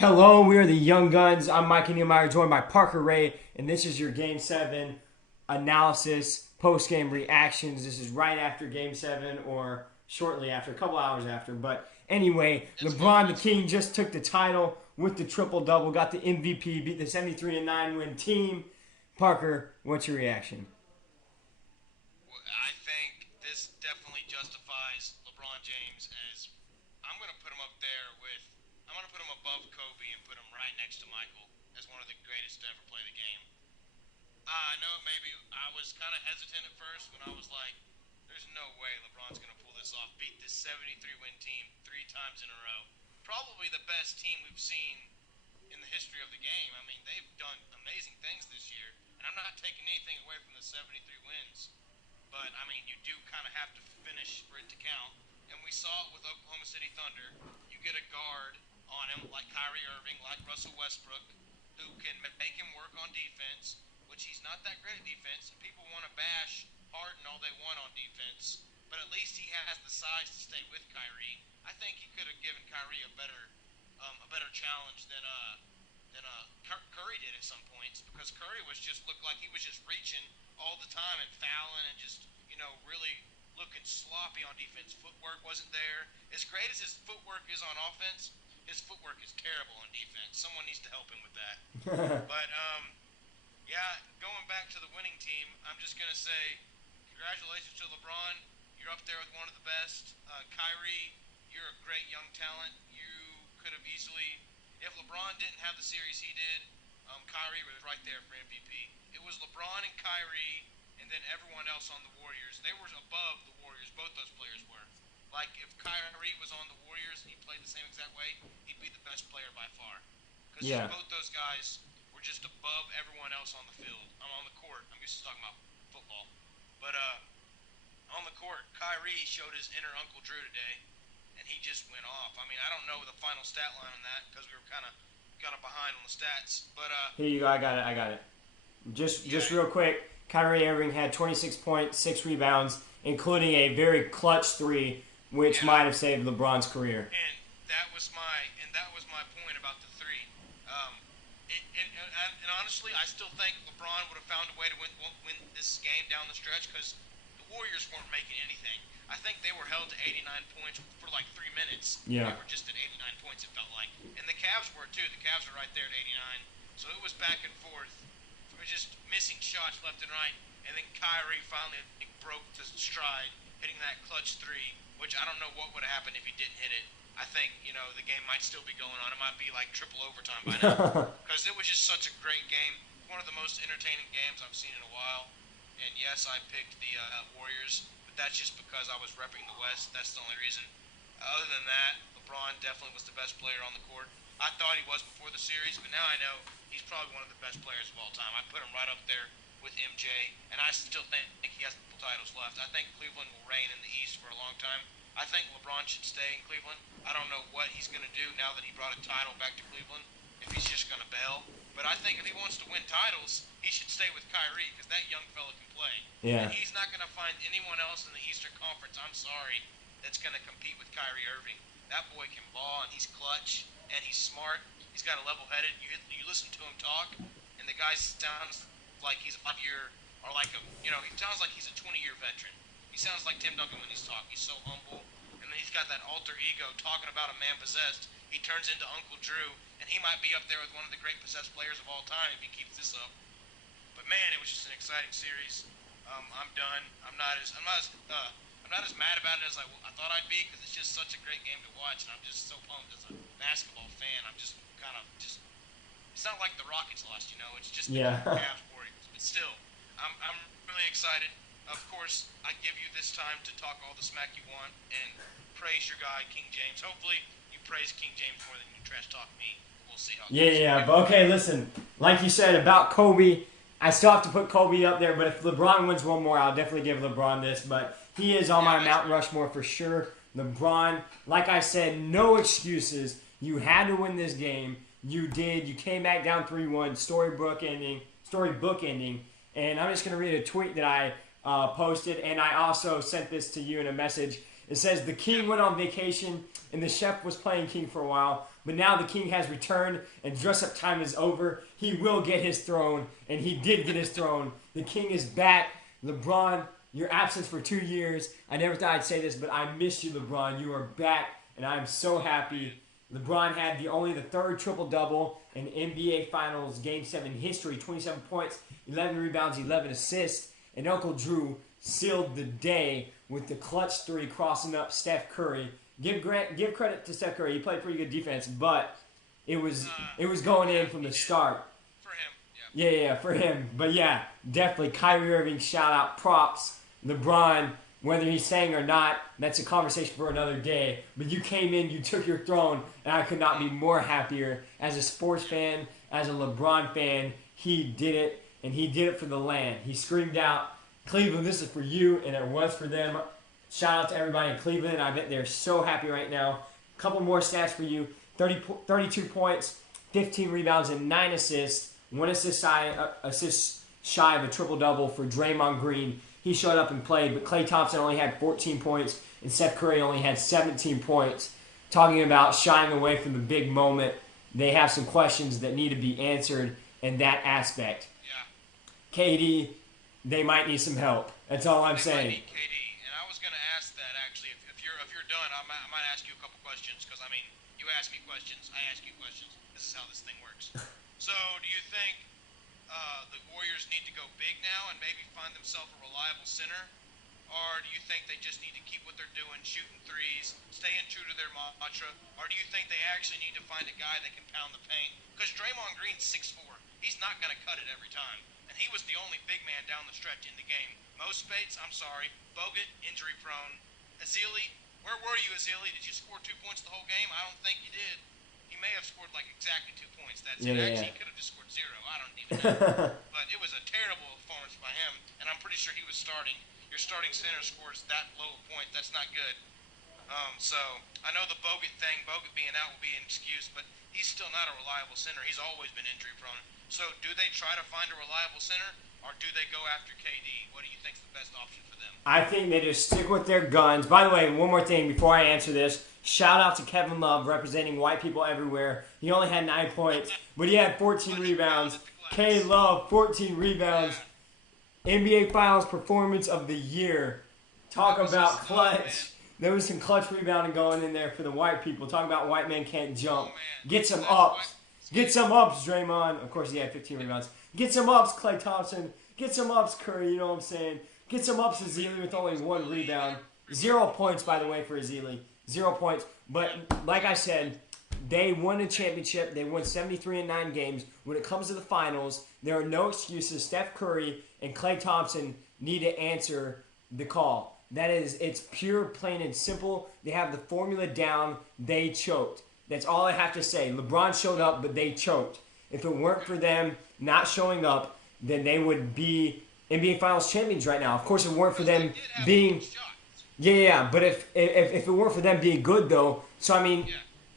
Hello, we are the Young Guns. I'm Micah, joined by Parker Ray, and this is your Game 7 analysis, post-game reactions. This is right after Game 7 or shortly after, a couple hours after. But anyway, LeBron the King just took the title with the triple-double, got the MVP, beat the 73-9 win team. Parker, what's your reaction? Well, I think this definitely justifies LeBron James as I'm going to put him up there with. I'm going to put him above Kobe and put him right next to Michael as one of the greatest to ever play the game. I know maybe I was kind of hesitant at first when I was like, there's no way LeBron's going to pull this off, beat this 73-win team 3 times in a row. Probably the best team we've seen in the history of the game. I mean, they've done amazing things this year, and I'm not taking anything away from the 73 wins. But, I mean, you do kind of have to finish for it to count. And we saw it with Oklahoma City Thunder. You get a guard on him like Kyrie Irving, like Russell Westbrook, who can make him work on defense, which he's not that great at defense. People want to bash Harden all they want on defense, but at least he has the size to stay with Kyrie. I think he could have given Kyrie a better challenge than Curry did at some points, because Curry was just looked like he was just reaching all the time and fouling and just really looking sloppy on defense. Footwork wasn't there. As great as his footwork is on offense, his footwork is terrible on defense. Someone needs to help him with that. But yeah, going back to the winning team, I'm just gonna say congratulations to LeBron. You're up there with one of the best. Kyrie, you're a great young talent. You could have easily, if LeBron didn't have the series he did, Kyrie was right there for MVP. It was LeBron and Kyrie, and then everyone else on the Warriors. They were above the Warriors. Both those players were. Like, if Kyrie was on the Warriors and he played the same exact way, he'd be the best player by far. Because Yeah. both those guys were just above everyone else on the field. I'm on the court. I'm used to talking about football. But on the court, Kyrie showed his inner Uncle Drew today, and he just went off. I mean, I don't know the final stat line on that because we were kind of behind on the stats. But Here you go. I got it. Just yeah, real quick, Kyrie Irving had 26 points, 6 rebounds, including a very clutch three, which yeah. might have saved LeBron's career. And that was my point about the three. Um, and honestly, I still think LeBron would have found a way to win this game down the stretch because the Warriors weren't making anything. I think they were held to 89 points for like 3 minutes. They Yeah. were just at 89 points, it felt like. And the Cavs were too. The Cavs were right there at 89. So it was back and forth. It was just missing shots left and right. And then Kyrie finally broke the stride, hitting that clutch three, which I don't know what would have happened if he didn't hit it. I think, the game might still be going on. It might be like triple overtime by now. Because it was just such a great game. One of the most entertaining games I've seen in a while. And yes, I picked the Warriors, but that's just because I was repping the West. That's the only reason. Other than that, LeBron definitely was the best player on the court. I thought he was before the series, but now I know he's probably one of the best players of all time. I put him right up there with MJ, and I still think he has titles left. I think Cleveland will reign in the East for a long time. I think LeBron should stay in Cleveland. I don't know what he's going to do now that he brought a title back to Cleveland, if he's just going to bail. But I think if he wants to win titles, he should stay with Kyrie because that young fella can play. And Yeah. he's not going to find anyone else in the Eastern Conference, I'm sorry, that's going to compete with Kyrie Irving. That boy can ball, and he's clutch, and he's smart. He's got a level-headed. You listen to him talk, and the guy sounds like he's a 5-year, or like he sounds like he's a 20-year veteran. He sounds like Tim Duncan when he's talking. He's so humble, and then he's got that alter ego talking about a man possessed. He turns into Uncle Drew, and he might be up there with one of the great possessed players of all time if he keeps this up. But man, it was just an exciting series. I'm done. I'm not as mad about it as I thought I'd be because it's just such a great game to watch, and I'm just so pumped as a basketball fan. I'm just kind of just. It's not like the Rockets lost, It's just the Yeah. Cavs Warriors, but still, I'm really excited. Of course, I give you this time to talk all the smack you want and praise your guy King James. Hopefully, you praise King James more than you trash talk me. We'll see how it Yeah, goes. yeah. But okay, listen. Like you said about Kobe, I still have to put Kobe up there. But if LeBron wins one more, I'll definitely give LeBron this. But he is on Yeah, my that's Mount right. Rushmore for sure. LeBron, like I said, no excuses. You had to win this game. You did. You came back down 3-1. Storybook ending. And I'm just going to read a tweet that I posted. And I also sent this to you in a message. It says, the king went on vacation and the chef was playing king for a while. But now the king has returned and dress-up time is over. He will get his throne, and he did get his throne. The king is back. LeBron, your absence for 2 years. I never thought I'd say this, but I miss you, LeBron. You are back, and I'm so happy. LeBron had only the third triple-double in NBA Finals Game 7 history. 27 points, 11 rebounds, 11 assists. And Uncle Drew sealed the day with the clutch 3 crossing up Steph Curry. Give credit to Steph Curry. He played pretty good defense, but it was going in from the start. For him, Yeah, for him. But yeah, definitely Kyrie Irving shout out, props. LeBron, whether he's saying or not, that's a conversation for another day. But you came in, you took your throne, and I could not be more happier. As a sports fan, as a LeBron fan, he did it, and he did it for the land. He screamed out, Cleveland, this is for you, and it was for them. Shout out to everybody in Cleveland. I bet they're so happy right now. A couple more stats for you. 32 points, 15 rebounds, and 9 assists. 1 assist shy of a triple-double for Draymond Green. He showed up and played, but Klay Thompson only had 14 points, and Steph Curry only had 17 points. Talking about shying away from the big moment, they have some questions that need to be answered in that aspect. Yeah. KD, they might need some help. That's all I'm saying. Might need KD. Going to ask that actually. If you're done, I might ask you a couple questions because I mean, you ask me questions, I ask you questions. This is how this thing works. So, do you think the Warriors need to go big now and maybe find themselves a reliable center, or do you think they just need to keep what they're doing, shooting threes, staying true to their mantra, or do you think they actually need to find a guy that can pound the paint? Because Draymond Green's 6'4", he's not going to cut it every time. And he was the only big man down the stretch in the game. Mo Spates, I'm sorry. Bogut, injury prone. Azili, where were you, Azili? Did you score 2 points the whole game? I don't think you did. He may have scored like exactly 2 points. That's it. Actually, he could have just scored 0. I don't even know. But it was a terrible performance by him, and I'm pretty sure he was starting. Your starting center scores that low a point. That's not good. So I know the Bogut thing, Bogut being out will be an excuse, but he's still not a reliable center. He's always been injury prone. So do they try to find a reliable center, or do they go after KD? What do you think is the best option for them? I think they just stick with their guns. By the way, one more thing before I answer this. Shout out to Kevin Love representing white people everywhere. He only had 9 points, but he had 14 rebounds. K Love, 14 rebounds. Yeah. NBA Finals Performance of the Year. Talk about clutch. There was some clutch rebounding going in there for the white people. Talk about white men can't jump. Get some ups. Get some ups, Draymond. Of course, he had 15 rebounds. Get some ups, Klay Thompson. Get some ups, Curry. You know what I'm saying? Get some ups, Azili, with only 1 rebound. 0 points, by the way, for Azili. 0 points. But like I said, they won a championship. They won 73-9 games. When it comes to the finals, there are no excuses. Steph Curry and Klay Thompson need to answer the call. That is, it's pure, plain, and simple. They have the formula down. They choked. That's all I have to say. LeBron showed up, but they choked. If it weren't for them not showing up, then they would be NBA Finals champions right now. Of course, if it weren't for them being... Yeah. But if it weren't for them being good, though, so, I mean,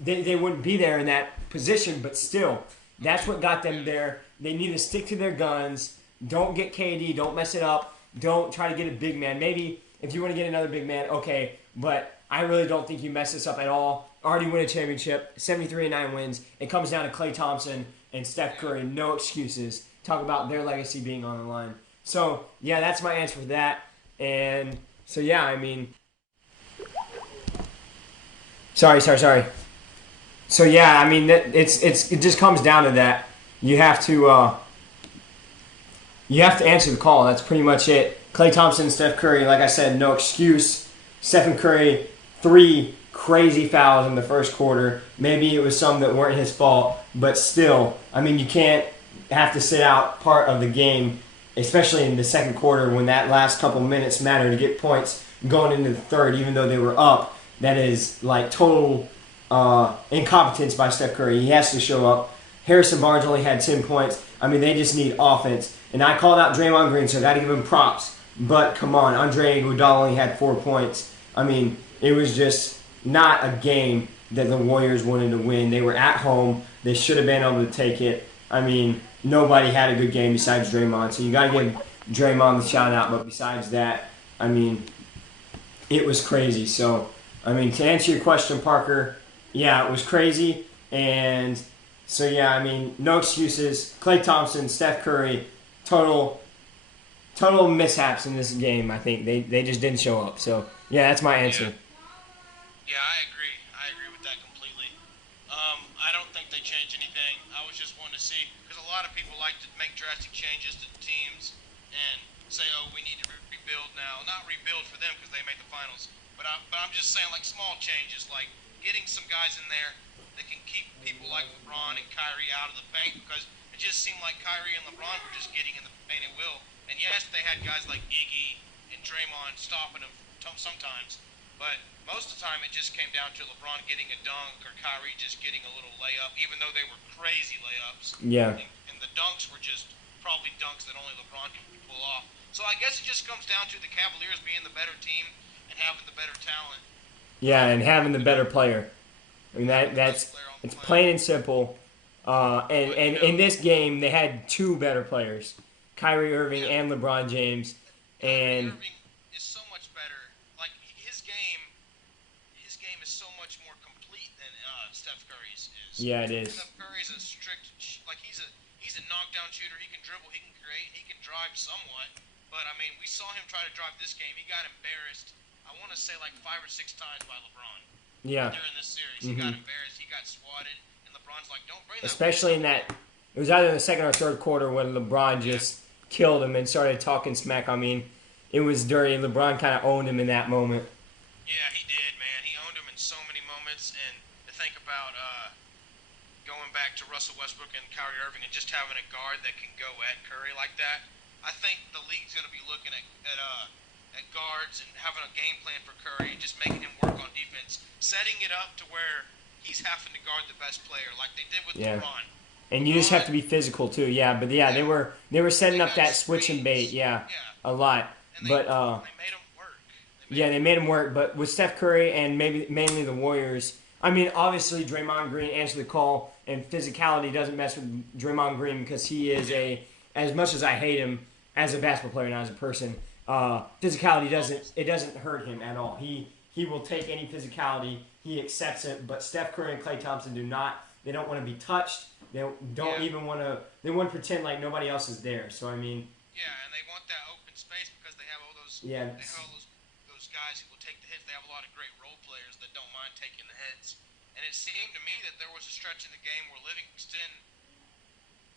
they wouldn't be there in that position. But still, that's what got them there. They need to stick to their guns. Don't get KD. Don't mess it up. Don't try to get a big man. Maybe if you want to get another big man, okay. But I really don't think you mess this up at all. Already win a championship. 73-9 wins. It comes down to Klay Thompson and Steph Curry. No excuses. Talk about their legacy being on the line. So, yeah, that's my answer for that. And so, yeah, I mean... Sorry. So, yeah, I mean, it just comes down to that. You have to answer the call. That's pretty much it. Klay Thompson, Steph Curry, like I said, no excuse. Stephen Curry, 3 crazy fouls in the first quarter. Maybe it was some that weren't his fault, but still, I mean, you can't have to sit out part of the game, especially in the second quarter when that last couple minutes matter to get points going into the third, even though they were up. That is like total incompetence by Steph Curry. He has to show up. Harrison Barnes only had 10 points. I mean, they just need offense. And I called out Draymond Green, so I got to give him props. But come on, Andre Iguodala only had 4 points. I mean, it was just not a game that the Warriors wanted to win. They were at home. They should have been able to take it. I mean, nobody had a good game besides Draymond. So you got to give Draymond the shout out. But besides that, I mean, it was crazy. So, I mean, to answer your question, Parker, yeah, it was crazy. And so yeah, I mean, no excuses. Klay Thompson, Steph Curry, total mishaps in this game. I think they just didn't show up. So yeah, that's my answer. Yeah. Yeah, I agree. I agree with that completely. I don't think they changed anything. I was just wanting to see because a lot of people like to make drastic changes to teams and say, "Oh, we need to rebuild now." Not rebuild for them because they made the finals, but I'm just saying like small changes, like getting some guys in there that can keep people like LeBron and Kyrie out of the paint because it just seemed like Kyrie and LeBron were just getting in the paint at will. And yes, they had guys like Iggy and Draymond stopping them sometimes, but most of the time, it just came down to LeBron getting a dunk or Kyrie just getting a little layup, even though they were crazy layups. Yeah. And the dunks were just probably dunks that only LeBron could pull off. So I guess it just comes down to the Cavaliers being the better team and having the better talent. Yeah, and having the better player. I mean Best that's player on the it's planet. plain and simple. But And in this game, they had two better players, Kyrie Irving yeah, and LeBron James. Kyrie And Irving is so much better. Like his game is so much more complete than Steph Curry's is. yeah, it is. Steph Curry's a strict, like he's a knockdown shooter. He can dribble, he can create, he can drive somewhat. But I mean, we saw him try to drive this game. He got embarrassed. I want to say like 5 or 6 times by LeBron Yeah. during this series. He Hmm. got embarrassed. He got swatted, and LeBron's like, "Don't bring that weight Especially up." in that, it was either the second or third quarter when LeBron Yeah, just killed him and started talking smack. I mean, it was dirty. LeBron kind of owned him in that moment. yeah, he did, man. He owned him in so many moments, and to think about going back to Russell Westbrook and Kyrie Irving and just having a guard that can go at Curry like that, I think the league's going to be looking at guards and having a game plan for Curry and just making him work on defense, setting it up to where he's having to guard the best player like they did with Yeah. LeBron. And you just have LeBron, to be physical too. Yeah, but yeah, yeah, they were they setting up got that switch and bait. screens, Yeah, yeah, a lot. and But they made him work. They made yeah, him they work. made him work. But with Steph Curry and maybe mainly the Warriors, I mean, obviously Draymond Green answered the call, and physicality doesn't mess with Draymond Green because he is Yeah, as much as I hate him as a basketball player, not as a person. Physicality almost. doesn't hurt him at all. He will take any physicality. He accepts it. But Steph Curry and Klay Thompson do not. They don't want to be touched. They don't Yeah, even want to. They want to pretend like nobody else is there. So I mean, yeah, and they want that open space because they have all those. yeah, They have all those guys who will take the hits. They have a lot of great role players that don't mind taking the hits. And it seemed to me that there was a stretch in the game where Livingston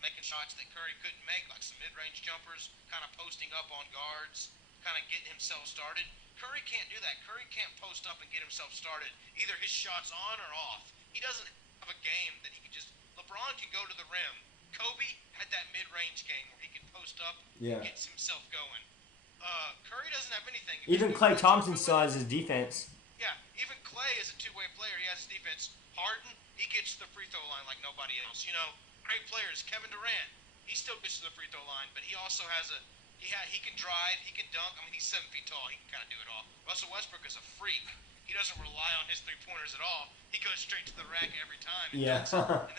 making shots that Curry couldn't make, like some mid-range jumpers, kind of posting up on guards, kind of getting himself started. Curry can't do that. Curry can't post up and get himself started. Either his shot's on or off. He doesn't have a game that he can just. LeBron can go to the rim. Kobe had that mid-range game where he could post up and yeah. gets himself going. Curry doesn't have anything. If Even you Klay put him Thompson with, still has his defense. yeah, even Clay is a two-way player. He has his defense. Harden, he gets to the free throw line like nobody else. You know, great players. Kevin Durant, he still gets to the free throw line, but he also has he can drive, he can dunk. I mean, he's 7 feet tall. He can kind of do it all. Russell Westbrook is a freak. He doesn't rely on his three-pointers at all. He goes straight to the rack every time and Yeah. dunks it. And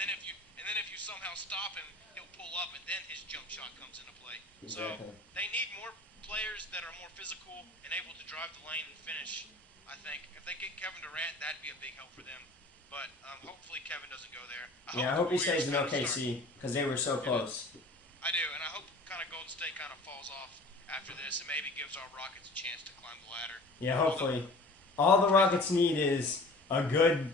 then if you somehow stop him, he'll pull up, and then his jump shot comes into play. So Exactly. they need more players that are more physical and able to drive the lane and finish. I think if they get Kevin Durant, that'd be a big help for them. But hopefully Kevin doesn't go there. Yeah, I the hope he Warriors stays in kind of start. OKC because they were so close. I do, and I hope kind of Golden State kind of falls off after this, and maybe gives our Rockets a chance to climb the ladder. Yeah, Although, hopefully. All the Rockets need is a good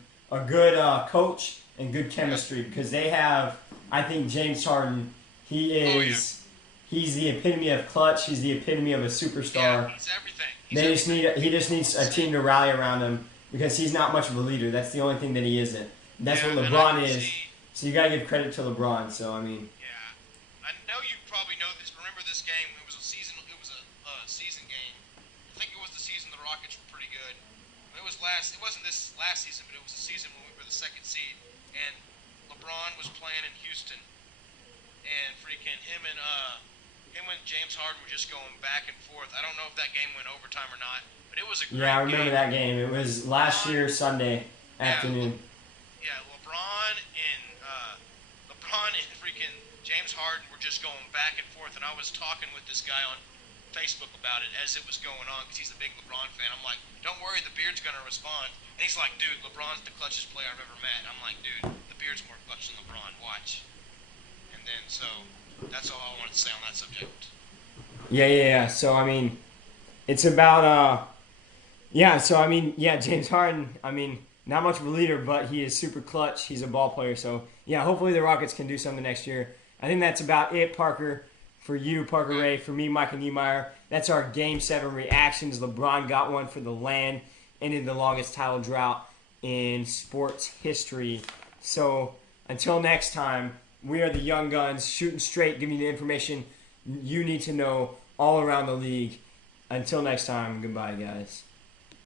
coach and good chemistry because they have. I think James Harden. He oh yeah, is. He's the epitome of clutch. He's the epitome of a yeah, superstar. he's everything. They just need. He just He's needs all a the team same. to rally around him because he's not much of a leader. That's the only thing that he isn't. That's Yeah, what and I LeBron can is. see. So you gotta give credit to LeBron. So I mean, Yeah, I know you probably know this. Remember this game? It was a season. It was a season game. I think it was the season the Rockets were pretty good. It was last. It wasn't this last season, but it was the season when we were the second seed, and LeBron was playing in Houston, and freaking him and James Harden were just going back and forth. I don't know if that game went overtime or not, but it was a great yeah, I remember game. that game. It was last year Sunday Yeah, afternoon. yeah, LeBron and freaking James Harden were just going back and forth, and I was talking with this guy on Facebook about it as it was going on because he's a big LeBron fan. I'm like, don't worry, the beard's gonna respond, and he's like, dude, LeBron's the clutchest player I've ever met. And I'm like, dude, the Beard's more clutch than LeBron. Watch. And then, so, that's all I wanted to say on that subject. Yeah. So, I mean, it's about, yeah, so, I mean, yeah, James Harden, I mean, not much of a leader, but he is super clutch. He's a ball player. So, yeah, hopefully the Rockets can do something next year. I think that's about it, Parker. For you, Parker Ray. For me, Micah Niemeyer. That's our Game 7 reactions. LeBron got one for the land. Ended the longest title drought in sports history. So, until next time, we are the Young Guns, shooting straight, giving you the information you need to know all around the league. Until next time, goodbye, guys.